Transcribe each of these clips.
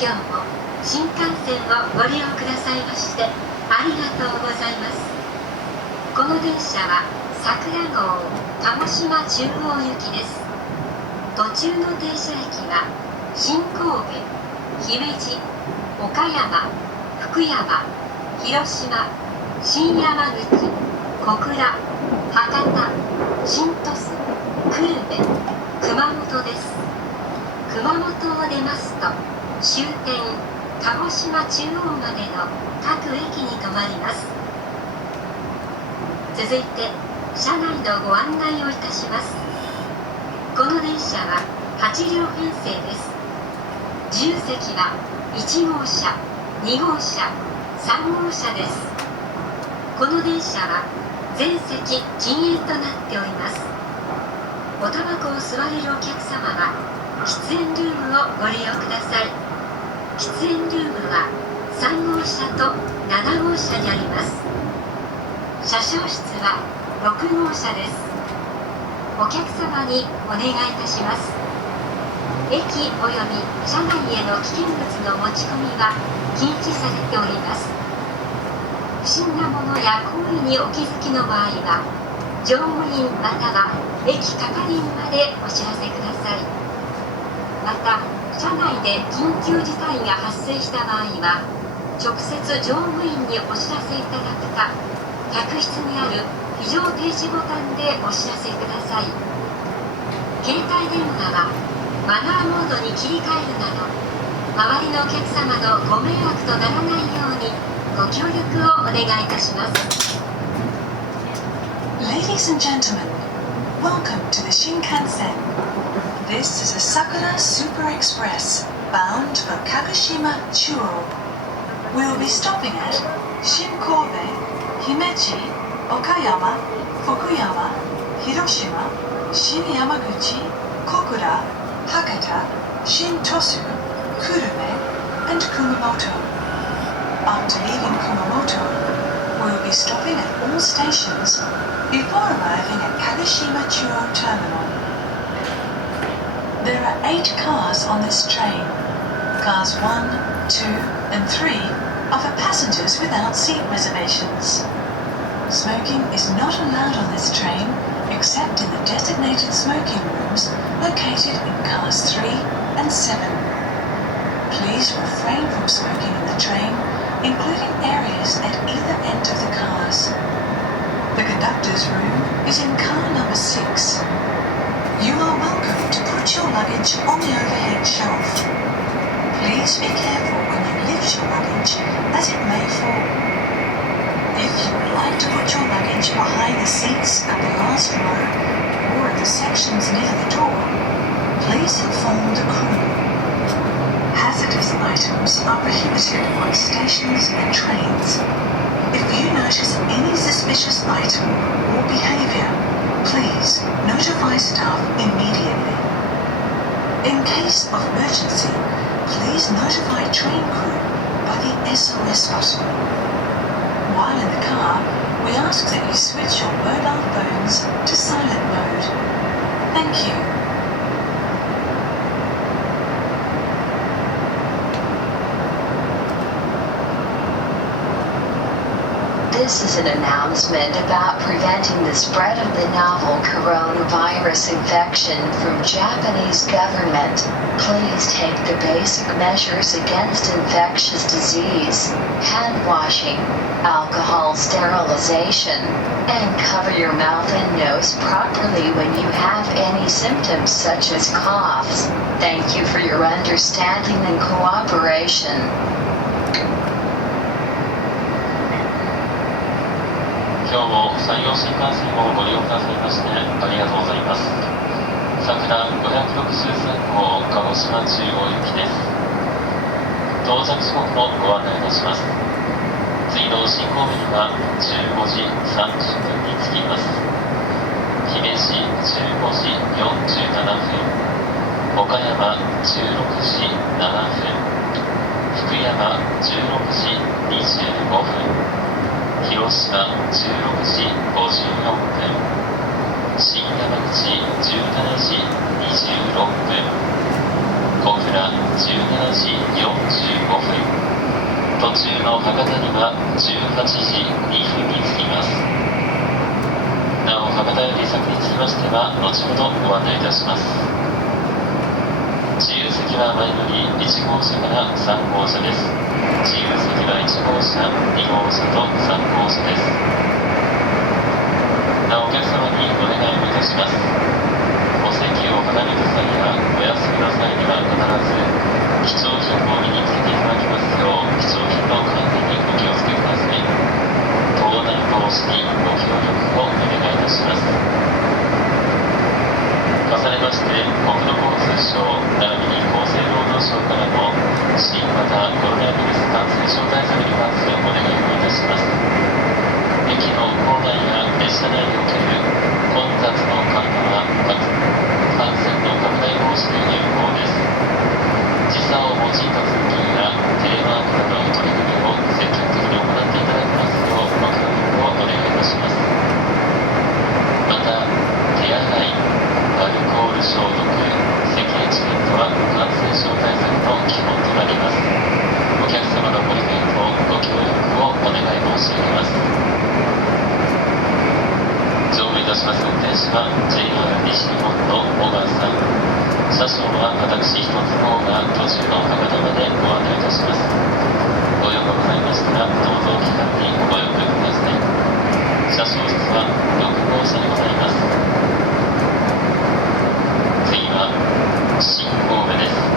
今日も新幹線をご利用くださいましてありがとうございます。この電車は桜号鹿児島中央行きです。途中の停車駅は新神戸、姫路、岡山、福山、広島、新山口、小倉、博多、新鳥栖、久留米、熊本です。熊本を出ますと終点鹿児島中央までの各駅に停まります。続いて車内のご案内をいたします。この電車は8両編成です。自由席は1号車、2号車、3号車です。この電車は全席禁煙となっております。おタバコを吸われるお客様は喫煙ルームをご利用ください。喫煙ルームは3号車と7号車にあります。車掌室は6号車です。お客様にお願いいたします。駅及び車内への危険物の持ち込みは禁止されております。不審なものや行為にお気づきの場合は乗務員または駅係員までお知らせください。また車内で緊急事態が発生した場合は直接乗務員にお知らせいただくか、客室にある非常停止ボタンでお知らせください。携帯電話はマナーモードに切り替えるなど周りのお客様のご迷惑とならないようにご協力をお願いいたします。 Ladies and gentlemen, welcome to the Shinkansen. This is a Sakura Super Express bound for Kagoshima Chuo. We will be stopping at Shinkobe, Himeji, Okayama, Fukuyama, Hiroshima, Shinyamaguchi, Kokura, Hakata, Shintotsu, Kurume, and Kumamoto. After leaving Kumamoto, we will be stopping at all stations before arriving at Kagoshima Chuo Terminal. There are 8 cars on this train. Cars 1, 2, and 3 are for passengers without seat reservations. Smoking is not allowed on this train except in the designated smoking rooms located in cars 3 and 7. Please refrain from smoking in the train, including areas at either end of the cars. The conductor's room is in car number 6. You are welcome to put your luggage on the overhead shelf. Please be careful when you lift your luggage, as it may fall. If you would like to put your luggage behind the seats at the last row or at the sections near the door, please inform the crew. Hazardous items are prohibited on stations and trains. If you notice any suspicious item or behavior, please notify staff immediately. In case of emergency, please notify train crew by the SOS button. While in the car, we ask that you switch your mobile phones to silent mode. Thank you. This is an announcement about preventing the spread of the novel coronavirus infection from Japanese government. Please take the basic measures against infectious disease, hand washing, alcohol sterilization, and cover your mouth and nose properly when you have any symptoms such as coughs. Thank you for your understanding and cooperation. 山陽新幹線をご利用くださいましてありがとうございます。桜563号鹿児島中央行きです。到着時刻のご案内いたします。次の新神戸には15時30分に着きます。姫路15時47分、岡山16時7分、福山16時25分、広島16時54分、新山口17時26分、小倉17時45分、途中の博多には18時2分に着きます。なお博多より先につきましては後ほどご案内いたします。自由席は前乗り1号車から3号車です。自由席は1号車、2号車と3号車です。なおお客様にお願いをいたします。お席を離れる際やお休みの際には必ず貴重品を身につけていただきますよう貴重品の管理にお気をつけください。盗難防止にご協力をお願いいたします。重ねまして、国土交通省並びに厚生労働省からの新型コロナウイルス感染症対策に関するお願いをいたします。駅の構内や列車内における混雑の緩和は感染の拡大防止に有効です。時差を用いた通勤やテレワークなどの取り組みを積極的に行っていただきますようご協力をお願いいたします。また、手洗い、アルコール消毒、咳エチケットは感染症対策の基本となります。お客様のご理解とご協力をお願い申し上げます。乗務いたします運転手は JR 西日本の小川さん。車掌は私一つの方が途中の博多までご案内いたします。ご用がございましたらどうぞお気軽にご用意ください。車掌室は6号車でございます。次は新神戸です。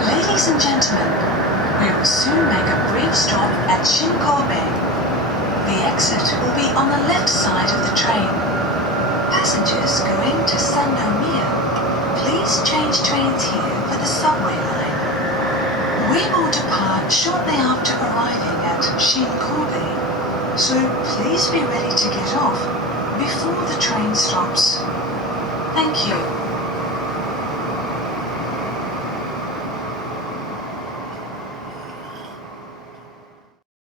Ladies and gentlemen, we will soon make a brief stop at Shinkobe. The exit will be on the left side of the train. Passengers going to Sannomiya, please change trains here for the subway line. We will depart shortly after arriving at Shinkobe, so please be ready to get off before the train stops. Thank you.